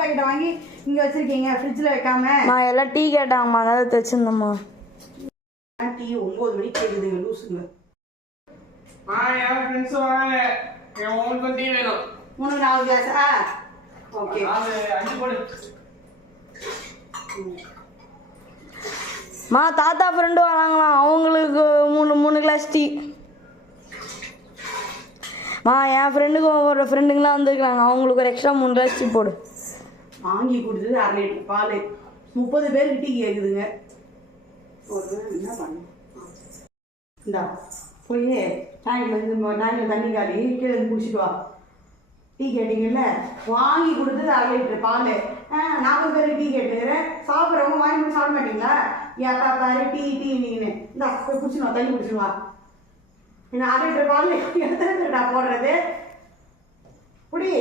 பாக்கெட்டை வாங்கி இங்கே வச்சிருக்கீங்க ஃப்ரிட்ஜில் வைக்காம? நான் எல்லாம் டீ கேட்டாங்கம்மா, அதாவது வச்சிருந்தேம்மா. டீ 9 மணிக்கு கேட்குதுங்க லூசுங்க. என் ஃப்ரெண்ட்ஸ் வராங்க, உனக்கு டீ வேணும். 3 கிளாஸா? ஓகே 5 போடு. தாத்தா ஃப்ரெண்டு வராங்களாம், அவங்களுக்கு 3 கிளாஸ் டீ. என் ஃப்ரெண்டுக்கு ஒரு ஃப்ரெண்டுங்களாம் வந்துருக்குறாங்க, அவங்களுக்கு ஒரு எக்ஸ்ட்ரா 3 கிளாஸ் டீ போடு. வாங்கி கொடுத்தது 1/2 லிட்டர் பால், 30 பேருக்கு டீ கேட்குதுங்க. ஒரு என்ன பண்ணும்? இந்தா போய் டேங்கில் தண்ணி காலி கீழே குடிச்சிட்டு வா. டீ கேட்டிங்கல்ல, வாங்கி கொடுத்தது 1/2 லிட்டர் பால். 40 பேருக்கு டீ கேட்டுக்கிறேன், சாப்பிட்றவங்க வாங்கி கொடுத்து சாப்பிட மாட்டீங்களா? ஏன் பாரு டீ டீ நீங்கன்னு. இந்தா போய் குடிச்சுடுவா, தண்ணி குடிச்சுடுவா. என்ன 1/2 லிட்டர் பால் எத்தனை பேருடா போடுறது? குடி.